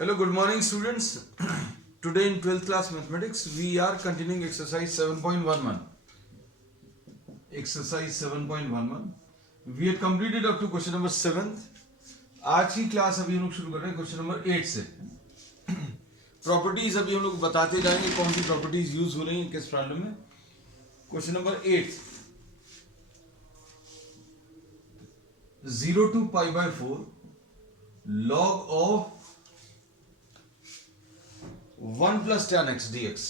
Hello, good morning, students. Today in 12th class mathematics, we are continuing exercise 7.11. Exercise 7.11. We had completed up to question number 7th. आज की class अभी हम लोग शुरू कर रहे हैं क्वेश्चन नंबर 8 से. प्रॉपर्टीज अभी हम लोग बताते जाएंगे कौन सी प्रॉपर्टीज यूज हो रही हैं किस प्रॉब्लम में. Question number 8. 0 to pi by 4 log of 1 plus tan x dx.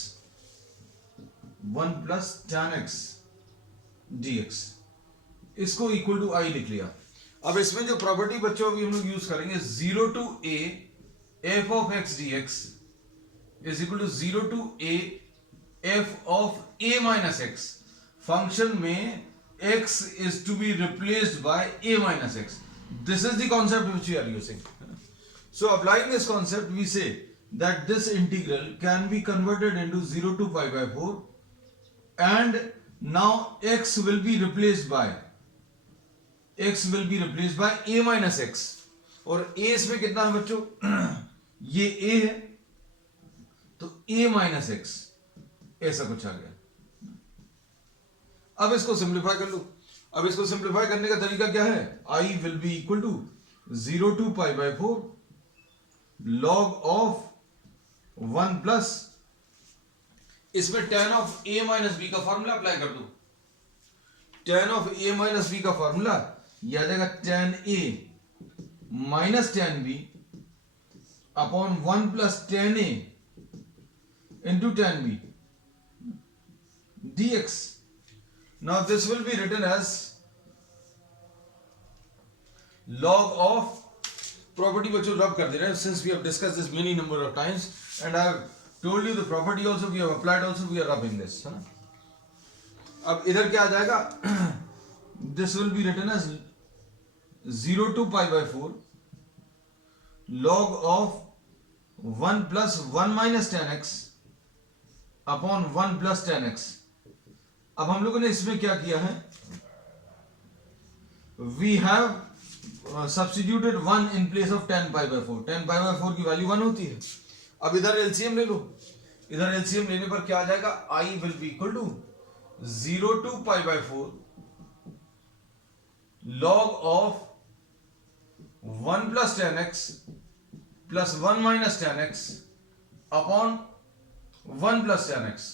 1 plus tan x dx इसको इक्वल टू आई लिख लिया. अब इसमें जो प्रॉपर्टी बच्चों अभी हम लोग यूज करेंगे 0 to a f of x dx is equal to 0 to a f of a minus x. Function में x is to be replaced by a minus x. This is the concept which we are using. So applying this concept, we say that this integral can be converted into 0 to pi by 4, and now x will be replaced by a minus x. और a इसमें कितना है बच्चों? ये a है तो a minus x ऐसा कुछ आ गया. अब इसको सिंप्लीफाई कर लो. अब इसको सिंप्लीफाई करने का तरीका क्या है? I will be equal to 0 to pi by 4 log of 1 plus इसमें tan of a minus b का फॉर्मूला अप्लाई कर दो. tan of a minus b का फॉर्मूला यह आ जाएगा tan a minus tan b upon 1 plus tan a into tan b dx. Now this will be written as log of property बच्चों रब कर दे रहे हैं since we have discussed this many number of times and I have told you the property also we have applied also we are rubbing this है ना. अब इधर क्या आ जाएगा? This will be written as 0 to pi by 4 log of 1 plus 1 minus tan x upon 1 plus tan x. अब हम लोगों ने इसमें क्या किया है? We have substituted 1 in place of tan pi by 4. tan pi by 4 की वैल्यू 1 होती है. अब इधर एलसीएम ले लो. इधर एलसीएम लेने पर क्या आ जाएगा? I will be equal to 0 to pi by 4 log of 1 plus tan x plus 1 minus tan x upon 1 plus tan x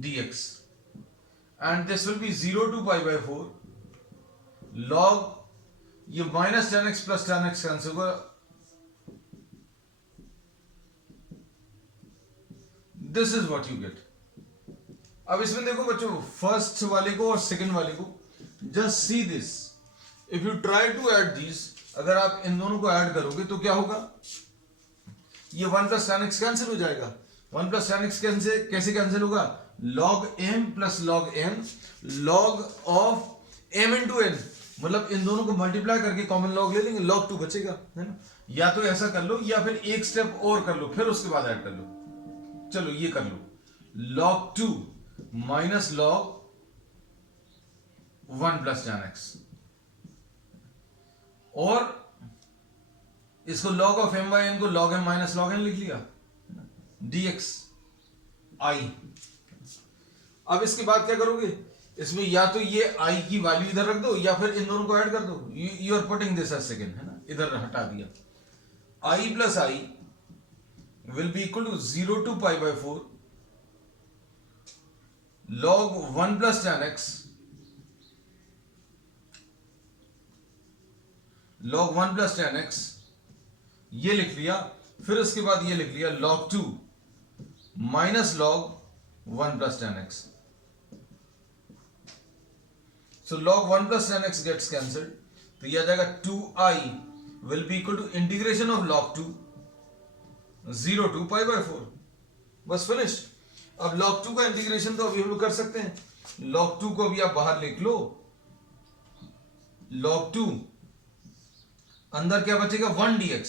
dx. And this will be 0 to pi by 4 log ये minus tan x plus tan x cancel होगा. This is what you get. अब इसमें देखो बच्चों first वाले को और second वाले को just see this. If you try to add this, अगर आप इन दोनों को ऐड करोगे तो क्या होगा? ये 1 प्लस tan x कैंसिल हो जाएगा. 1 प्लस tan x कैसे कैंसिल होगा? log m plus log n log of m into n. मतलब इन दोनों को मल्टीप्लाई करके कॉमन लॉग ले लेंगे, log 2 बचेगा है ना. या तो ऐसा कर लो या फिर एक स्टेप और कर लो फिर उसके बाद ऐड कर लो. चलो ये कर लो. log 2 minus log 1 plus tan x और इसको log of m by n को log m minus log n लिख लिया dx i. अब इसके बाद क्या करोगे? इसमें या तो ये i की वैल्यू इधर रख दो या फिर इन दोनों को ऐड कर दो. You are putting this as second है ना. इधर हटा दिया. i plus i will be equal to 0 to pi by 4 log 1 plus tan x log 1 plus tan x ये लिख लिया. फिर उसके बाद ये लिख लिया log 2 minus log 1 plus tan x. So log 1 plus tan x gets cancelled. तो ये आ जाएगा 2i will be equal to integration of log 2 0 to pi by 4. बस फिनिश्ड. अब log 2 का इंटीग्रेशन तो अभी हम लोग कर सकते हैं. log 2 को अभी आप बाहर लिख लो. log 2 अंदर क्या बचेगा? 1 dx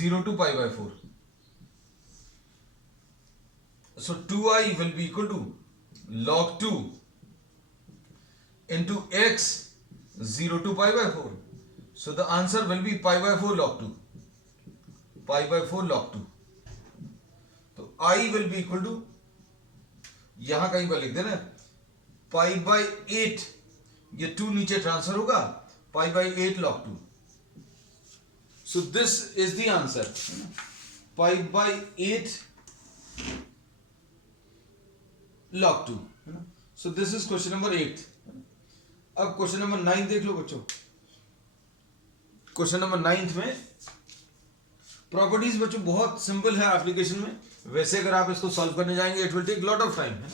0 to pi by 4. So 2i will be equal to log 2 into x 0 to pi by 4. So the answer will be pi by 4 log 2. π/4 log 2। तो I will be equal to, यहां कहीं पर लिख देना π/8, ये 2 नीचे ट्रांसफर होगा, π/8 log 2। So this is the answer, π/8 log 2। So this is question number 8। अब क्वेश्चन नंबर 9 देख लो बच्चों। क्वेश्चन नंबर 9 में प्रॉपर्टीज बच्चों बहुत सिंपल है एप्लीकेशन में। वैसे अगर आप इसको सॉल्व करने जाएंगे it will take lot of time है,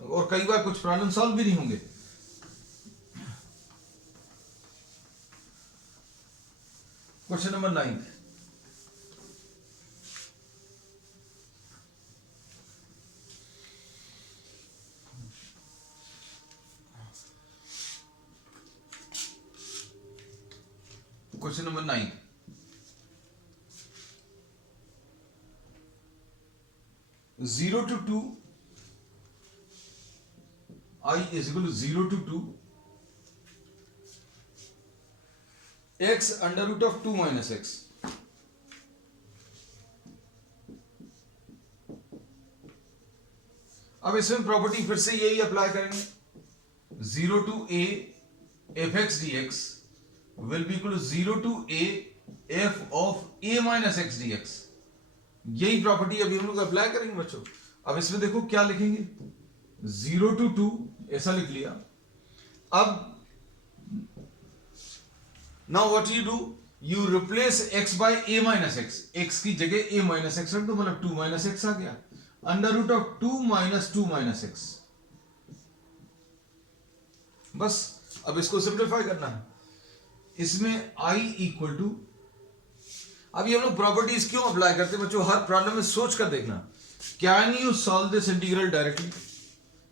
और कई बार कुछ प्रॉब्लम सॉल्व भी नहीं होंगे। Question number 9, question number 9, 0 to 2 I is equal to 0 to 2 x under root of 2 minus x। अब इसमें प्रॉपर्टी फिर से यही अप्लाई करेंगे, 0 to a f x dx will be equal to 0 to a f of a minus x dx। यही property अभी हम लोग अप्लाई करेंगे बच्चों। अब इसमें देखो क्या लिखेंगे, 0 to 2 ऐसा लिख लिया। अब now what you do, you replace x by a minus x, x की जगह a माइनस x रख दो, मतलब 2 माइनस x आ गया, under root of 2 minus x। बस अब इसको सिंप्लीफाई करना है। इसमें I इक्वल टू, अभी हम लोग प्रॉपर्टीज क्यों अप्लाई करते हैं बच्चों, हर प्रॉब्लम में सोच कर देखना, can you solve this integral directly,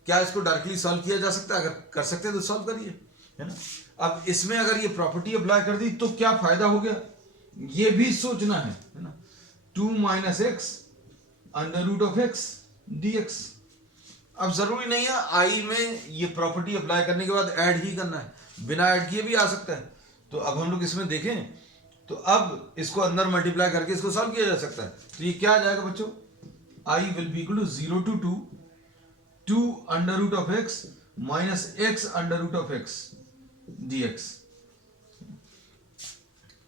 क्या इसको डायरेक्टली सॉल्व किया जा सकता है? अगर कर सकते हैं तो सॉल्व करिए, है ना। अब इसमें अगर ये प्रॉपर्टी अप्लाई कर दी तो क्या फायदा हो गया, ये भी सोचना है ना। 2 minus x under root of x dx। अब जरूरी नहीं है आई में ये प्रॉपर्टी अप्लाई करने के बाद ऐड ही करना है, बिना ऐड किए भी आ सकता है। तो अब हम लोग इसमें देखें तो अब इसको अंदर मल्टीप्लाई करके इसको सॉल्व किया जा सकता है। तो ये क्या आ जाएगा बच्चों, I will be equal to 0 to 2 under root of x minus x under root of x dx।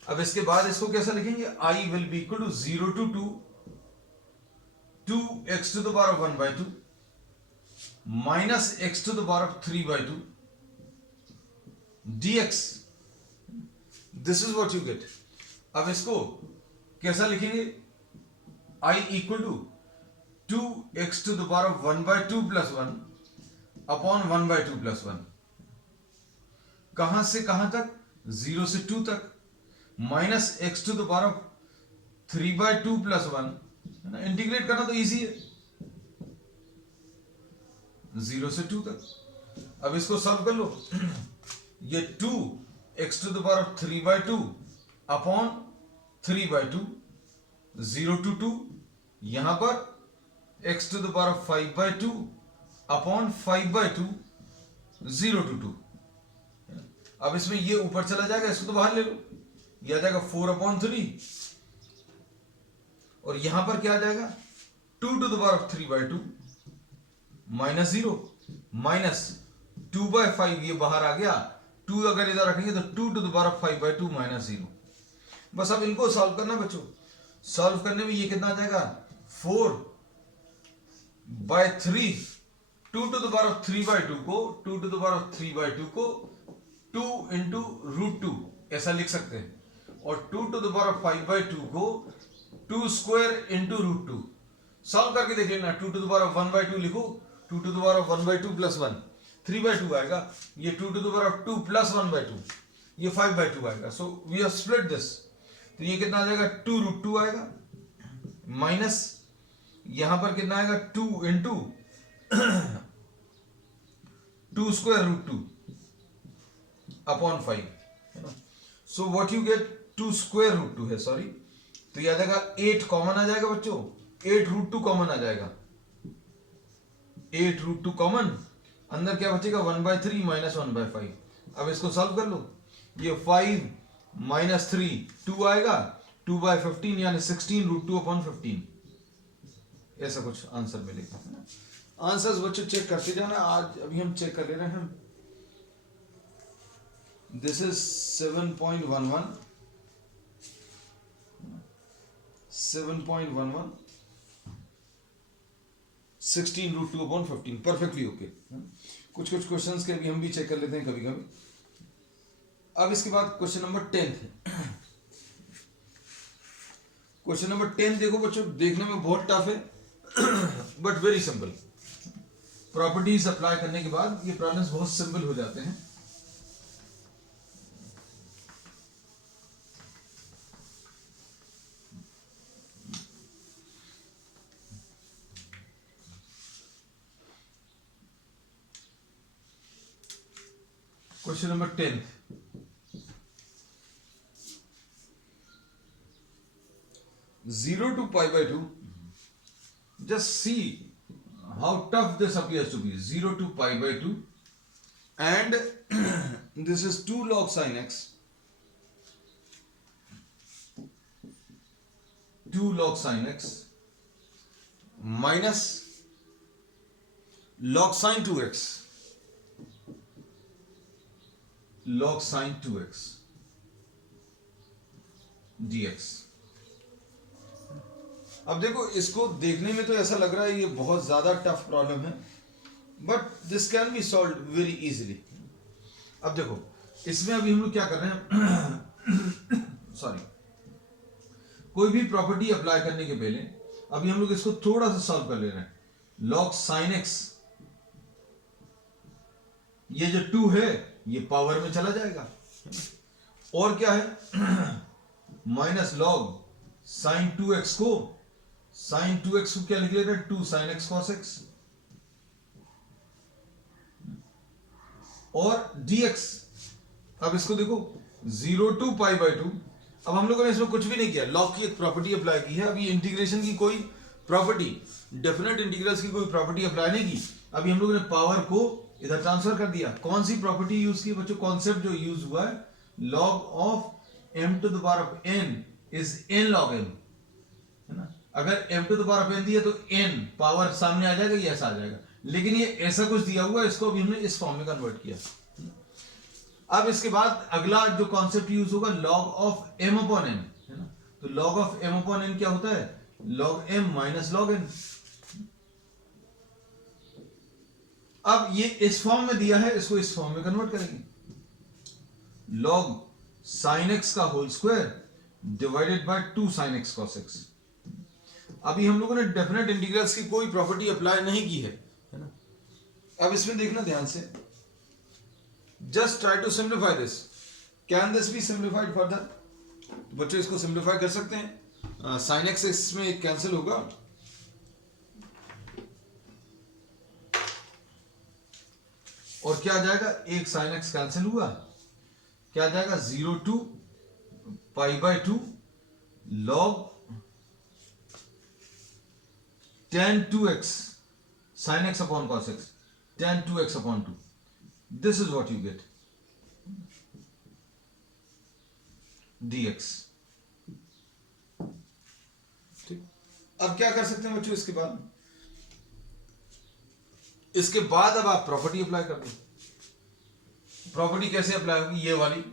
अब इसके बाद इसको कैसा लिखेंगे, I will be equal to 0 to 2 x to the power of 1/2 minus x to the power of 3/2 dx। This is what you get. अब इसको कैसा लिखेंगे, I equal to 2x to the power of 1/2 plus 1 upon 1/2 plus 1। कहां से कहां तक, 0 से 2 तक, minus x to the power of 3/2 plus 1, है ना। इंटीग्रेट करना तो इजी है, 0 से 2 तक। अब इसको सॉल्व कर लो, ये 2x to the power of 3/2 upon 3/2, 0 to 2, यहां पर x to the power of 5/2 upon 5/2, 0 to 2। अब इसमें ये ऊपर चला जाएगा, इसको तो बाहर ले लो, ये आ जाएगा 4/3, और यहां पर क्या आ जाएगा, 2 to the power of 3/2 minus 0 minus 2/5, ये बाहर आ गया, 2 अगर इधर रखेंगे तो 2 to the power of 5/2 minus 0। बस अब इनको सॉल्व करना बच्चों। सॉल्व करने में ये कितना आ जाएगा, 4/3, 2 to the power of 3/2 को 2 to the power of 3/2 को 2 into √2 ऐसा लिख सकते हैं, और 2 to the power of 5/2 को 2 square into √2। सॉल्व करके देख लेना, 2 to the power of 1/2 लिखो, 2 to the power of 1/2 plus 1 3/2 आएगा, ये 2 to the power of 2 plus 1/2 ये 5/2 आएगा। So we have split this, तो ये कितना आ जाएगा, 2√2 आएगा, माइनस यहां पर कितना आएगा, 2 into 2 square √2 अपॉन 5, है ना। So what you gate, 2 square √2 है, सॉरी, तो ये आ जाएगा 8 कॉमन आ जाएगा बच्चों, 8√2 कॉमन आ जाएगा, 8√2 कॉमन, अंदर क्या बचेगा, 1/3 माइनस 1/5। अब इसको सॉल्व कर लो, ये 5 माइनस 3 2 आएगा, 2/15 यानी 16√2/15, ऐसा कुछ आंसर मिलेगा। आंसर्स बच्चों चेक करते जाना, आज अभी हम चेक कर ले रहे हैं। This is 7.11 16√2/15 perfectly okay. कुछ क्वेश्चंस के भी हम भी चेक कर लेते हैं कभी कभी। अब इसके बाद क्वेश्चन नंबर 10 है। क्वेश्चन नंबर 10 देखो बच्चों, देखने में बहुत टफ है but very simple. Properties apply करने के बाद ये प्रॉब्लम्स बहुत सिंपल हो जाते हैं। Question number 10, zero to pi/2. Just see how tough this appears to be. 0 to pi/2, and this is 2 log sin x, 2 log sin x minus log sin 2x, log sin 2x dx। अब देखो, इसको देखने में तो ऐसा लग रहा है ये बहुत ज्यादा टफ प्रॉब्लम है, but this can B solve very easily. अब देखो, इसमें अभी हम लोग क्या कर रहे हैं सॉरी, कोई भी प्रॉपर्टी अप्लाई करने के पहले अभी हम लोग इसको थोड़ा सा सॉल्व कर ले रहे हैं। लॉग साइन एक्स, ये जो 2 है ये पावर में चला जाएगा, और क्या है माइनस लॉग साइन 2x को, साइन 2x को क्या लिख लेते हैं 2 sin x cos x, और dx। अब इसको देखो 0 to pi/2। अब हम लोगों ने इसमें कुछ भी नहीं किया, लॉग की एक प्रॉपर्टी अप्लाई की है। अभी इंटीग्रेशन की कोई प्रॉपर्टी, डेफिनेट इंटीग्रल्स की कोई प्रॉपर्टी अप्लाई नहीं की। अभी हम लोगों ने पावर को इधर ट्रांसफर कर दिया। कौन सी प्रॉपर्टी यूज की बच्चों? कॉन्सेप्ट जो यूज हुआ है, log of m to the power of n is n log m, है ना। अगर m to the power of n दिया तो n पावर सामने आ जाएगा, ये ऐसा आ जाएगा, लेकिन ये ऐसा कुछ दिया हुआ है, इसको अभी हमने इस फॉर्म में कन्वर्ट किया। अब इसके बाद अगला जो कॉन्सेप्ट यूज होगा log of m upon n, है ना। तो log of m upon n क्या होता है? log m minus log n। अब ये इस फॉर्म में दिया है, इसको इस फॉर्म में कन्वर्ट करेंगे। log sin x का whole square divided by 2 sin x cos x। अभी हम लोगों ने डेफिनेट इंटीग्रल्स की कोई प्रॉपर्टी अप्लाई नहीं की है ना। अब इसमें देखना ध्यान से, just try to simplify this. Can this be simplified further? बच्चों इसको सिंप्लीफाई कर सकते हैं। साइन एक्स इसमें कैंसिल होगा, और क्या आ जाएगा? एक साइन एक्स कैंसिल हुआ, क्या आ जाएगा? 0 to pi/2 log tan 2x sin x upon cos x, tan 2x upon 2। This is what you get dx। ठीक, अब क्या कर सकते हैं बच्चों? इसके बाद अब आप प्रॉपर्टी अप्लाई कर दो। प्रॉपर्टी कैसे अप्लाई होगी? ये वाली,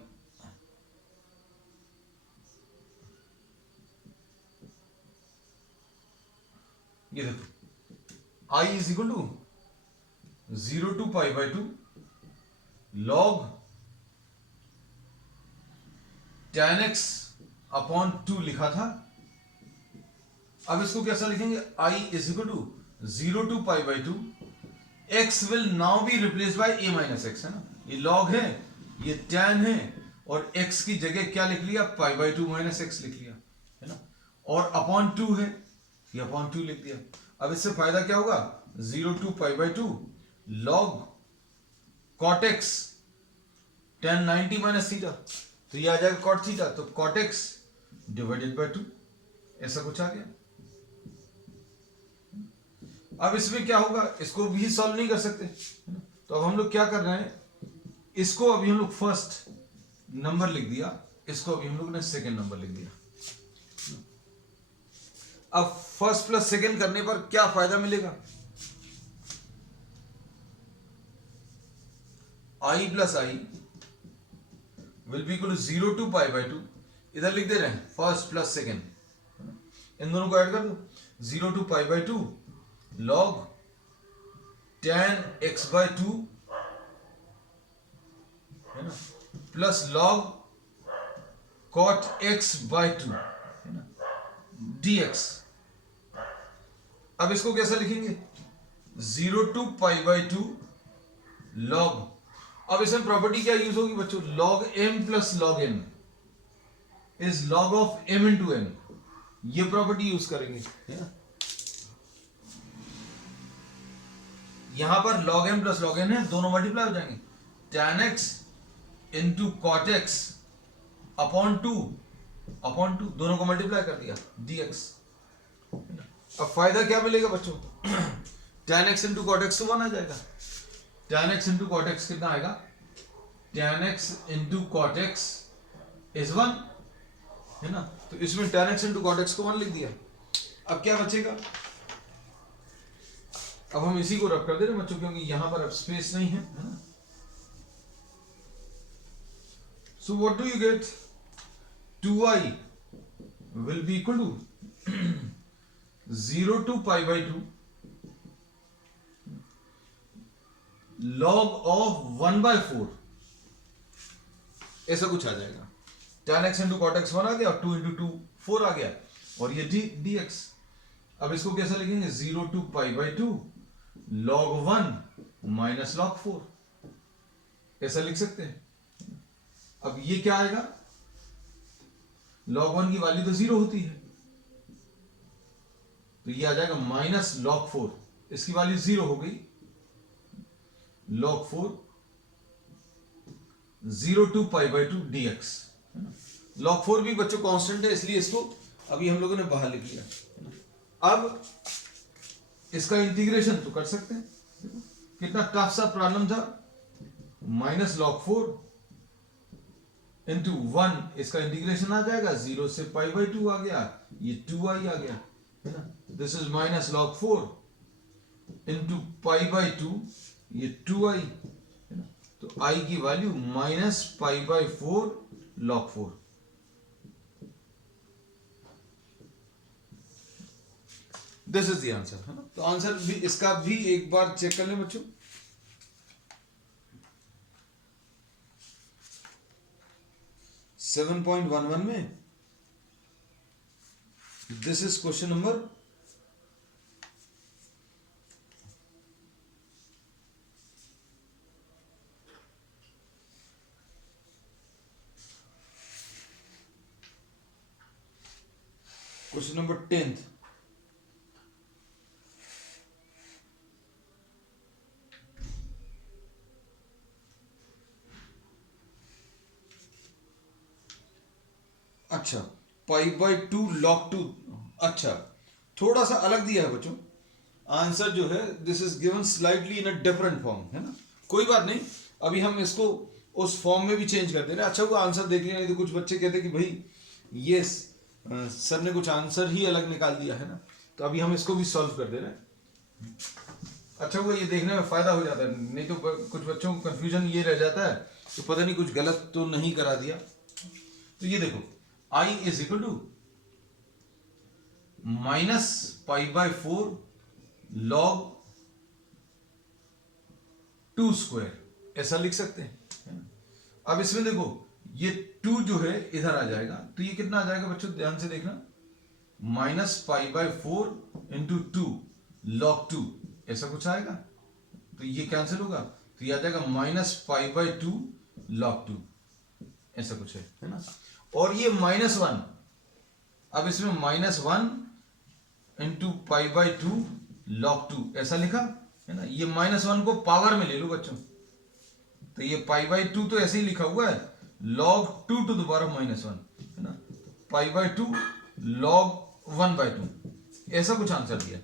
ये देखो, i is equal to 0 to pi/2 log tan x upon 2 लिखा था। अब इसको कैसा लिखेंगे? i is equal to 0 to pi/2, x will now be replace by a minus x, है ना। ये log है, ये tan है, और x की जगह क्या लिख लिया? pi/2 minus x लिख लिया, है ना। और अपॉन 2 है, ये अपॉन 2 लिख दिया। अब इससे फायदा क्या होगा? 0 to pi/2 log cot x tan 90 minus theta, तो ये आ जाएगा cot थीटा, तो cot x डिवाइडेड बाय 2, ऐसा कुछ आ गया। अब इसमें क्या होगा? इसको भी सॉल्व नहीं कर सकते, तो अब हम लोग क्या कर रहे हैं? इसको अभी हम लोग फर्स्ट नंबर लिख दिया, इसको अभी हम लोग ने सेकेंड नंबर लिख दिया। अब फर्स्ट प्लस सेकेंड करने पर क्या फायदा मिलेगा? I plus I will be equal to 0 to pi by 2. इधर लिख दे रहे हैं फर्स्ट प्लस सेकेंड, इन दोनों को ऐड कर दो. 0 to pi by 2 log tan x by 2 है ना, plus log cot x by 2 है ना, dx. अब इसको कैसा लिखेंगे? 0 टू पाई बाई 2 log. अब इसमें प्रॉपर्टी क्या यूज होगी बच्चों? log m plus log n is log of m into n. ये प्रॉपर्टी यूज करेंगे है ना. यहां पर log m plus log n है, दोनों मल्टीप्लाई हो जाएंगे. tan x into cot x upon 2 दोनों को मल्टीप्लाई कर दिया dx. अब फायदा क्या मिलेगा बच्चों? tan x into cot x तो 1 आ जाएगा. tan x into cot x कितना आएगा? tan x into cot x is 1 है ना. तो इसमें tan x into cot x को 1 लिख दिया. अब क्या बचेगा? अब हम इसी को रब कर दे रहे बच्चों, क्योंकि यहां पर अब स्पेस नहीं है ना. So what do you get? 2i will be equal to 0 to pi by 2 log of 1 by 4. ऐसा कुछ आ जाएगा. tan x into cot x 1 आ गया और 2 इंटू 2 4 आ गया, और ये dx. अब इसको कैसा लिखेंगे? 0 to pi by 2 log 1 minus log 4. ऐसा लिख सकते हैं. अब ये क्या आएगा? log 1 की वैल्यू तो 0 होती है, तो ये आ जाएगा माइनस log 4. इसकी वैल्यू 0 हो गई. log 4 0 to pi by 2 dx. log 4 भी बच्चों कांस्टेंट है, इसलिए इसको अभी हम लोगों ने बाहर लिख लिया. अब इसका इंटीग्रेशन तो कर सकते हैं. कितना टफ सा प्रॉब्लम था. माइनस log 4 इंटू 1, इसका इंटीग्रेशन आ जाएगा. 0 से पाई बाई 2 आ गया, ये 2i आ गया है ना. This is minus log 4 into pi by 2, ये 2i है ना. तो i की value minus pi by 4 log 4. This is the answer है ना. तो आंसर भी इसका भी एक बार चेक कर लें बच्चों. सेवन 7.11 में this is question number question number 10th. अच्छा, पाई बाई 2 log 2. अच्छा, थोड़ा सा अलग दिया है बच्चों. आंसर जो है this is given slightly in a different form है ना. कोई बात नहीं, अभी हम इसको उस फॉर्म में भी चेंज कर दे रहे हैं. अच्छा, वो आंसर देख लिया. नहीं तो कुछ बच्चे कहते कि भाई ये सर ने कुछ आंसर ही अलग निकाल दिया है ना. तो अभी हम इसको भी सॉल्व कर दे रहे हैं. अच्छा, वो ये देखने में फायदा हो जाता है, नहीं तो कुछ बच्चों को कंफ्यूजन ये रह जाता है तो पता नहीं कुछ गलत तो नहीं करा दिया. तो ये देखो, i is equal to minus pi by 4 log 2 square, ऐसा लिख सकते हैं. अब इसमें देखो, ये 2 जो है इधर आ जाएगा, तो ये कितना आ जाएगा बच्चों? ध्यान से देखना. Minus pi by 4 into 2 log 2, ऐसा कुछ आएगा. तो ये कैंसिल होगा, तो ये आ जाएगा माइनस पाई बाई 2 log 2, ऐसा कुछ है ना. और ये -1, अब इसमें -1 इंटू पाई बाई 2 log 2 ऐसा लिखा है ना. ये -1 को पावर में ले लो बच्चों, तो ये पाई बाई 2 तो ऐसे ही लिखा हुआ है, log 2 to the power of -1 है ना. पाई बाई 2 log 1 बाई 2, ऐसा कुछ आंसर दिया.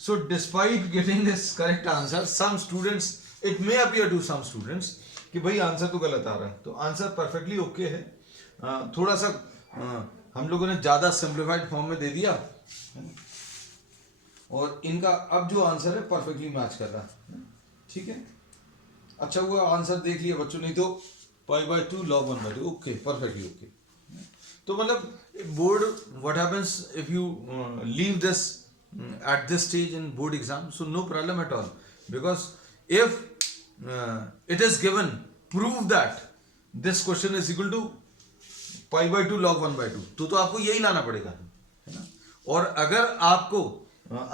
So despite getting this correct answer, some students, it may appear to some students कि भाई आंसर तो गलत आ रहा है. तो आंसर परफेक्टली ओके है. थोड़ा सा हम लोगों ने ज्यादा सिंप्लीफाइड फॉर्म में दे दिया और इनका अब जो आंसर है परफेक्टली मैच कर रहा है, ठीक है। अच्छा हुआ आंसर देख लिया बच्चों, नहीं तो π/2 log 1/2, ओके परफेक्टली ओके। तो मतलब board what happens if you leave this at this stage in board exam, so no problem at all, because if it is given prove that this question is equal to π/2 log 1/2, तो आपको यही लाना पड़ेगा, है ना। और अगर आपको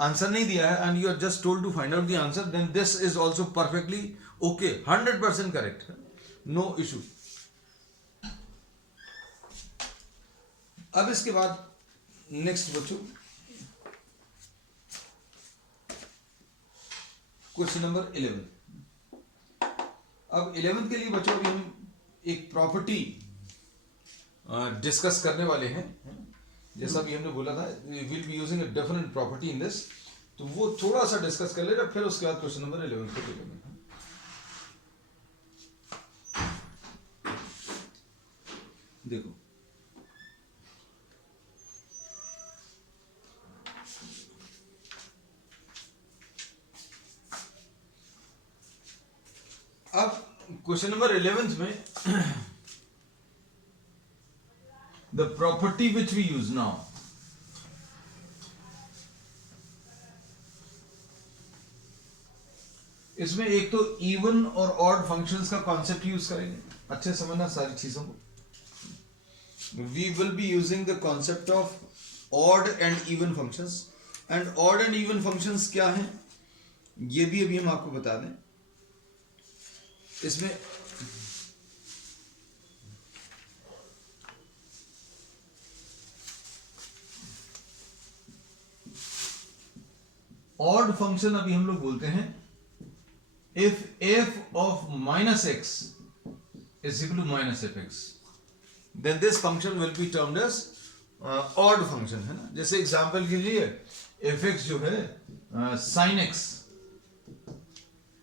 आंसर नहीं दिया है and you are just told to find out the answer, then this is also perfectly okay, 100% correct, no issue। अब इसके बाद नेक्स्ट बच्चों क्वेश्चन नंबर 11। अब 11 के लिए बच्चों अभी हम एक प्रॉपर्टी डिस्कस करने वाले हैं, जैसा भी हमने बोला था will be using a different property in this, तो वो थोड़ा सा डिस्कस कर लेगा, फिर उसके बाद क्वेश्चन नंबर 11 को देखेंगे। देखो अब क्वेश्चन नंबर 11 में the property which we use now, इसमें एक तो इवन और ऑड फंक्शंस का कॉन्सेप्ट यूज करेंगे, अच्छे समझना सारी चीजों को। We will be using the concept of odd and even functions, and odd and even functions क्या हैं ये भी अभी हम आपको बता दें। इसमें ऑड फंक्शन अभी हम लोग बोलते हैं if f of -x is equal to -fx, then this function will be termed as odd function, है ना। जैसे एग्जांपल के लिए fx जो है sin x,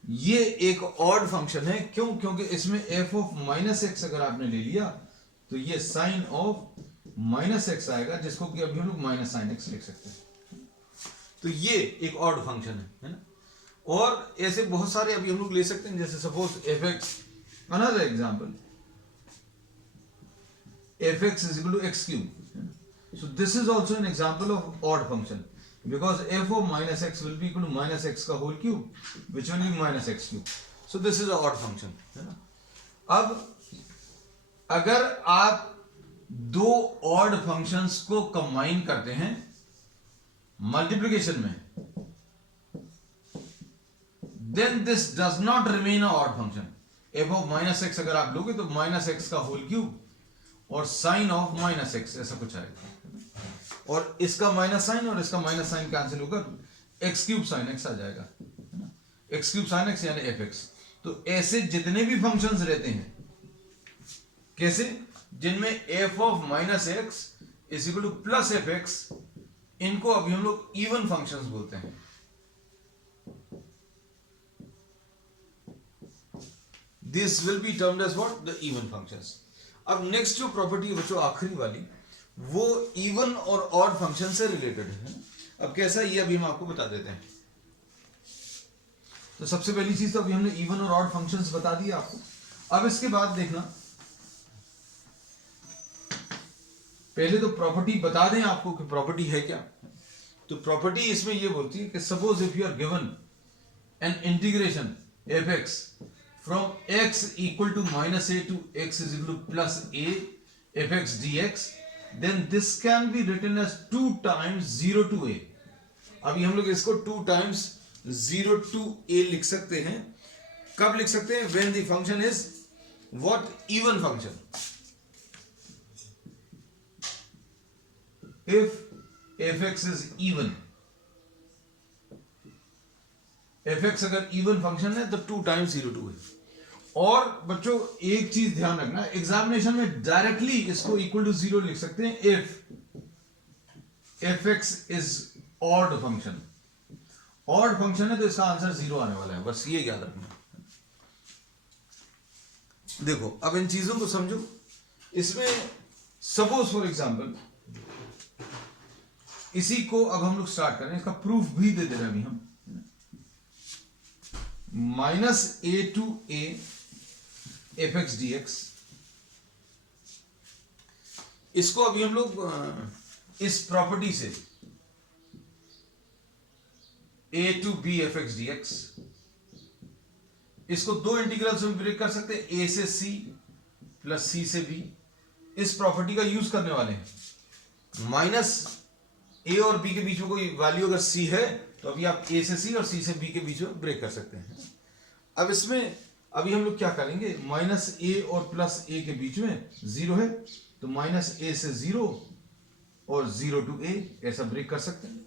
ये एक ऑड फंक्शन है, क्यों? क्योंकि इसमें f of -x अगर आपने ले लिया तो ये sin of -x आएगा, जिसको कि अभी हम लोग -sin x लिख सकते हैं। तो ये एक ऑड फंक्शन है ना। और ऐसे बहुत सारे अभी हम लोग ले सकते हैं, जैसे suppose fx, another example fx is equal to x cube, so this is also an example of odd function, because f of -x will be equal to -x का whole cube, which will be -x cube, so this is a odd function, है ना। अब अगर आप दो odd functions को combine करते हैं मल्टीप्लिकेशन में, then this does not remain a odd function। f of -x अगर आप लोगे तो -x का होल क्यूब और sin of -x ऐसा कुछ आएगा, और इसका माइनस साइन और इसका माइनस साइन कैंसिल होकर x क्यूब साइन x आ जाएगा, है ना। x क्यूब साइन x यानी fx। तो ऐसे जितने भी फंक्शंस रहते हैं, कैसे, जिनमें f of -x is equal to plus fx, इनको अभी हम लोग इवन फंक्शंस बोलते हैं। This will be termed as what, the even functions. अब नेक्स्ट जो प्रॉपर्टी है बच्चों आखिरी वाली, वो इवन और ऑड फंक्शन से रिलेटेड है। अब कैसा, ये अभी हम आपको बता देते हैं। तो सबसे पहली चीज तो अभी हमने इवन और ऑड फंक्शंस बता दिए आपको। अब इसके बाद देखना, पहले तो प्रॉपर्टी बता दें आपको कि प्रॉपर्टी है क्या। तो प्रॉपर्टी इसमें ये बोलती है कि suppose if you are given an integration fx from x equal to -a to x is equal to plus a fx dx, then this can be written as 2 times 0 to a। अभी हम लोग इसको 2 times 0 to a लिख सकते हैं। कब लिख सकते हैं? when the function is what, even function। if fx is even, fx अगर इवन फंक्शन है तो 2 times 0 to a। और बच्चों एक चीज ध्यान रखना, एग्जामिनेशन में डायरेक्टली इसको इक्वल टू 0 लिख सकते हैं if fx is odd function. Odd function है तो इसका आंसर 0 आने वाला है, बस ये याद रखना। देखो अब इन चीजों को समझो। इसमें सपोज फॉर एग्जांपल इसी को अब हम लोग स्टार्ट करें, इसका प्रूफ भी दे दे रहे हैं अभी हम। Minus a to a f x d x, इसको अभी हम लोग इस प्रॉपर्टी से a to b f x d x, इसको दो इंटीग्रल्स में ब्रेक कर सकते हैं, ए से सी प्लस सी से बी। इस प्रॉपर्टी का यूज करने वाले हैं। माइनस ए और बी के बीच में कोई वैल्यू अगर सी है तो अभी आप ए से सी और सी से बी के बीच में ब्रेक कर सकते हैं। अब इसमें अभी हम लोग क्या करेंगे, माइनस ए और प्लस ए के बीच में जीरो है तो माइनस ए से जीरो और जीरो टू ए ऐसा ब्रेक कर सकते हैं।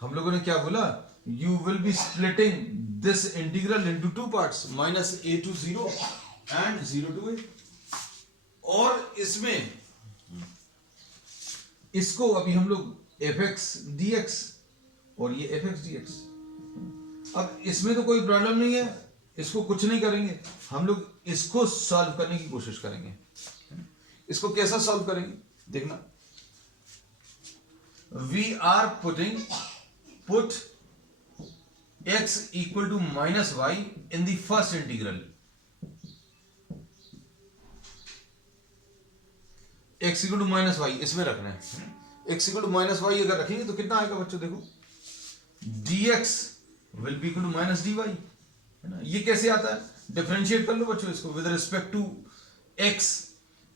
हम लोगों ने क्या बोला, you will be splitting this integral into two parts, minus a to zero and zero to a. और इसमें इसको अभी हम लोग एफ एक्स डी एक्स और ये एफ एक्स डी एक्स, अब इसमें तो कोई प्रॉब्लम नहीं है, इसको कुछ नहीं करेंगे, हम लोग इसको सॉल्व करने की कोशिश करेंगे। इसको कैसा सॉल्व करेंगे देखना, we are put x equal to minus y in the first integral. x equal to minus y इसमें रखना है। x equal to minus y अगर रखेंगे तो कितना आएगा बच्चों, देखो dx will be equal to minus dy, है ना। ये कैसे आता है, डिफरेंशिएट कर लो बच्चों इसको विद रिस्पेक्ट टू x,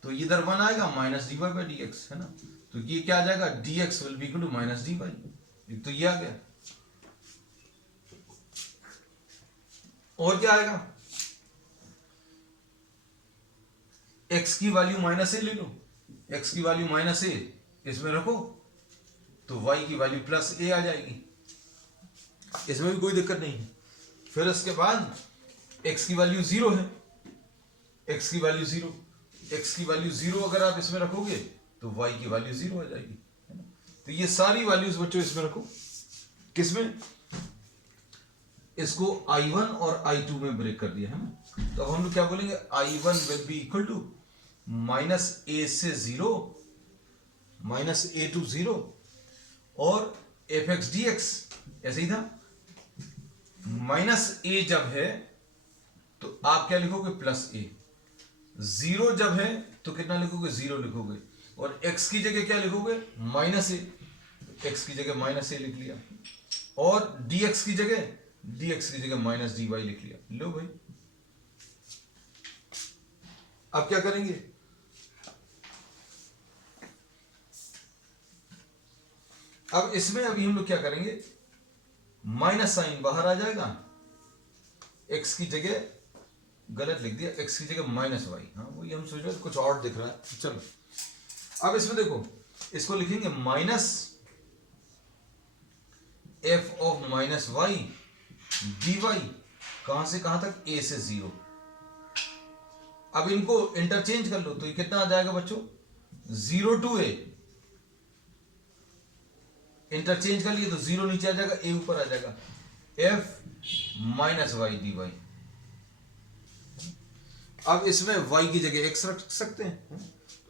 तो इधर वन आएगा माइनस dy बाई dx, है ना। तो ये क्या आ जाएगा, dx will be equal to minus dy, एक तो ये आ गया। और क्या आएगा, x की वैल्यू माइनस ए ले लो, x की वैल्यू माइनस ए इसमें रखो तो y की वैल्यू प्लस ए आ जाएगी, इसमें भी कोई दिक्कत नहीं है। फिर इसके बाद x की वैल्यू जीरो है, x की वैल्यू जीरो, x की वैल्यू जीरो अगर आप इसमें रखोगे तो y की वैल्यू जीरो आ जाएगी, है ना। तो ये सारी वैल्यूज बच्चों इसमें रखो, किसमें, इसको I1 और I2 में ब्रेक कर दिया है ना। तो अब हम लोग क्या बोलेंगे, I1 will be equal to minus a से zero minus a to zero और एफ एक्स डी एक्स ऐसे ही था। माइनस ए जब है तो आप क्या लिखोगे, प्लस ए। जीरो जब है तो कितना लिखोगे, जीरो लिखोगे। और x की जगह क्या लिखोगे, माइनस ए, x की जगह माइनस ए लिख लिया। और dx की जगह माइनस dy लिख लिया। लो भाई, अब क्या करेंगे, अब इसमें अभी हम लोग क्या करेंगे, माइनस साइन बाहर आ जाएगा, x की जगह गलत लिख दिया, x की जगह माइनस वाई, हाँ वही हम सोच रहे थे, कुछ और दिख रहा है। चलो अब इसमें देखो, इसको लिखेंगे minus f of minus y d y, कहां से कहां तक, a से जीरो। अब इनको इंटरचेंज कर लो तो ये कितना आ जाएगा बच्चों, जीरो टू ए, इंटरचेंज कर लिए तो जीरो नीचे आ जाएगा, ए ऊपर आ जाएगा, f minus y d y. अब इसमें y की जगह x रख सकते हैं।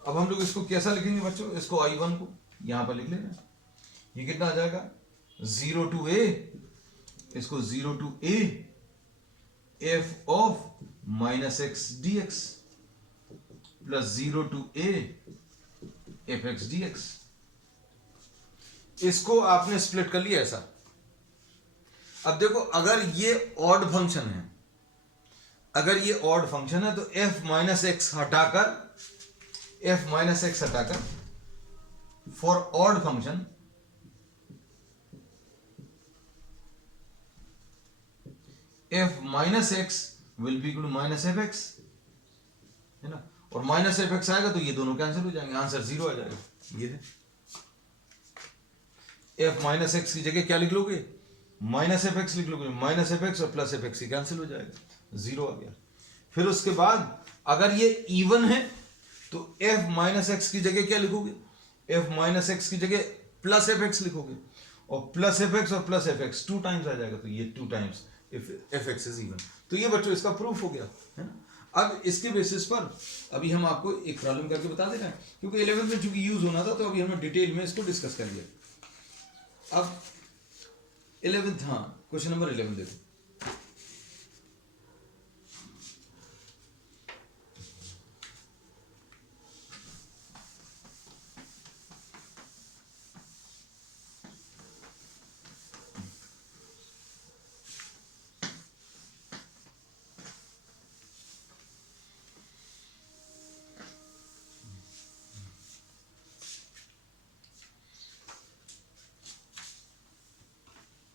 अब हम लोग इसको कैसा लिखेंगे बच्चों, इसको I1 को यहां पर लिख लेना, ये कितना आ जाएगा, जीरो टू ए, इसको zero to a f of minus x d x plus zero to a f x d x. इसको आपने स्प्लिट कर लिया ऐसा। अब देखो, अगर ये ऑड फंक्शन है, अगर ये ऑड फंक्शन है तो f माइनस एक्स हटाकर for odd function f minus x will be equal to minus f x, है ना। और माइनस एफ एक्स आएगा तो ये दोनों कैंसिल हो जाएंगे, आंसर जीरो आ जाएगा। ये है f माइनस एक्स की जगह क्या लिख लोगे, माइनस एफ एक्स लिख लोगे, माइनस एफ एक्स और प्लस एफ एक्स कैंसिल हो जाएगा, जीरो आ गया। फिर उसके बाद अगर ये इवन है तो f माइनस एक्स की जगह क्या लिखोगे, f माइनस एक्स की जगह प्लस एफ एक्स लिखोगे, और प्लस एफ एक्स और plus f x two times आ जाएगा, तो ये two times f x is even. तो ये बच्चों इसका प्रूफ हो गया, है ना। अब इसके बेसिस पर अभी हम आपको एक प्रॉब्लम करके बता दे रहे हैं, क्योंकि 11th में चूंकि यूज होना था तो अभी हमने डिटेल में इसको डिस्कस कर लिया। अब 11th, हाँ क्वेश्चन नंबर 11 देखो।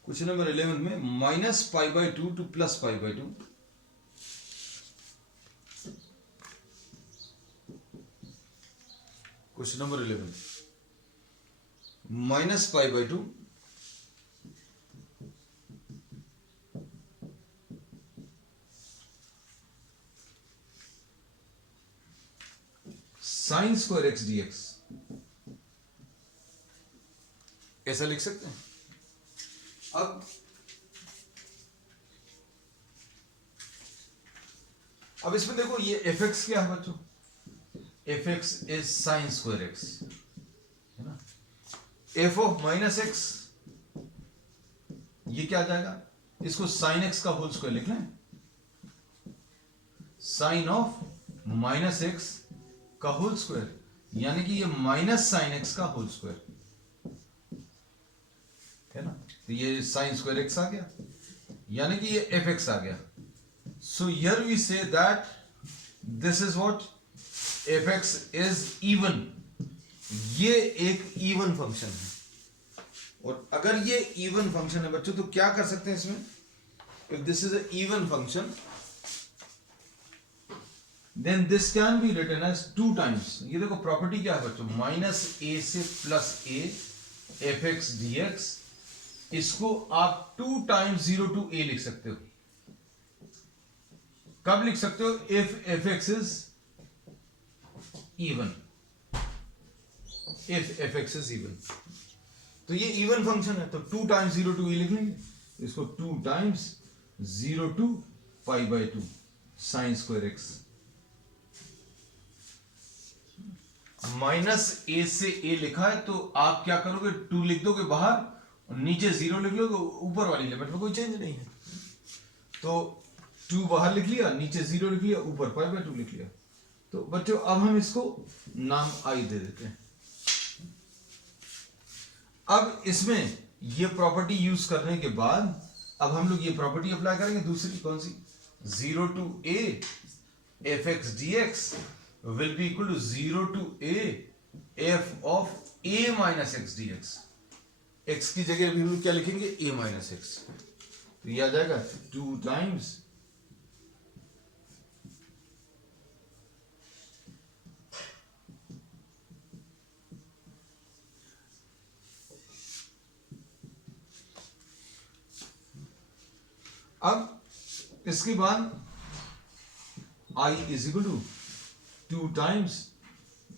क्वेश्चन नंबर 11 में -π/2 to +π/2 question number 11 -π/2 sin square x dx, ऐसा लिख सकते हैं। अब इसमें देखो ये fx क्या है बच्चों, fx is sine square x, है ना। f ऑफ -x ये क्या आ जाएगा, इसको sin x का होल स्क्वायर लिख लें, साइन ऑफ -x का होल स्क्वायर, यानी कि ये -sin x का होल स्क्वायर, है ना। तो ये साइन स्क्वायर x आ गया, यानी कि ये fx आ गया। So here we say that this is what, fx is even, ये एक इवन फंक्शन है। और अगर ये इवन फंक्शन है बच्चों तो क्या कर सकते हैं इसमें, if this is a even function then this can be written as 2 times, ये देखो प्रॉपर्टी क्या है बच्चों, -a से +a fx dx, इसको आप 2 टाइम्स 0 to a लिख सकते हो। कब लिख सकते हो, if fx is even, if fx is even, तो ये इवन फंक्शन है तो 2 टाइम्स 0 to a लिख लेंगे, इसको 2 times 0 to π/2 sine square x, -a से a लिखा है तो आप क्या करोगे, 2 लिख दोगे बाहर और नीचे 0 लिख लोगे, ऊपर वाली लिमिट में कोई चेंज नहीं है, तो 2 बाहर लिख लिया, नीचे 0 लिख लिया, ऊपर π/2 लिख लिया। तो बच्चों अब हम इसको नाम i दे देते हैं। अब इसमें ये प्रॉपर्टी यूज करने के बाद अब हम लोग ये प्रॉपर्टी अप्लाई करेंगे दूसरी, कौन सी, 0 to a fx dx will be equal to 0 to a f of a minus x dx, x की जगह भी हम लोग क्या लिखेंगे, a minus x, तो ये आ जाएगा 2 टाइम्स अब इसके बाद i is equal to 2 times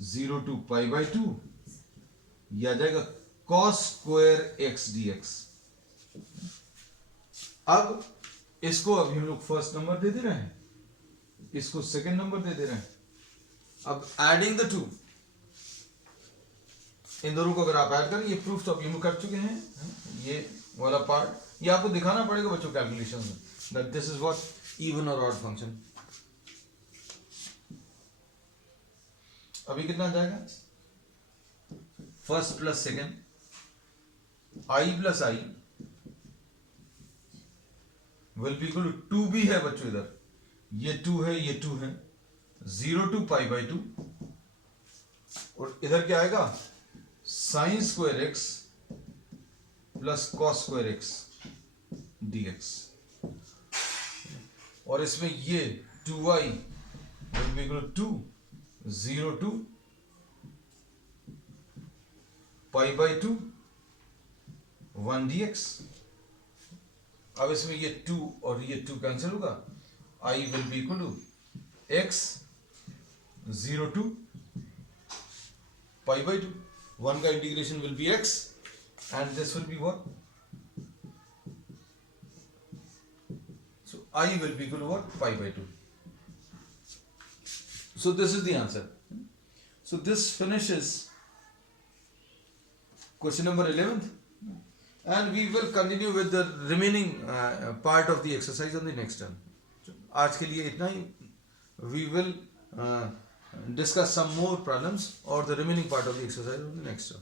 0 to π/2, यह आ जाएगा cos स्क्वायर x dx। अब इसको अभी हम लोग फर्स्ट नंबर दे दे रहे हैं, इसको सेकंड नंबर दे दे रहे हैं। अब एडिंग द टू, इन दोनों को अगर आप ऐड करें, ये प्रूफ तो अभी हम कर चुके हैं, ये वाला पार्ट ये आपको दिखाना पड़ेगा बच्चों कैलकुलेशन में, that this is what even और ऑड फंक्शन। अभी कितना आ जाएगा, first plus second, i plus i will be equal to 2 भी है बच्चों, इधर ये 2 है, ये 2 है, 0 to π/2, और इधर क्या आएगा, sine square x plus cos square x dx, और इसमें ये 2i will be equal to 0 to π/2 1 dx। अब इसमें ये 2 और ये 2 कैंसिल होगा, i will be equal to x 0 to π/2, 1 का integration will be x and this will be what, so I will be equal to what, π/2। So this is the answer. So this finishes question number 11th, and we will continue with the remaining part of the exercise on the next term. आज के लिए इतना ही. We will discuss some more problems or the remaining part of the exercise on the next term.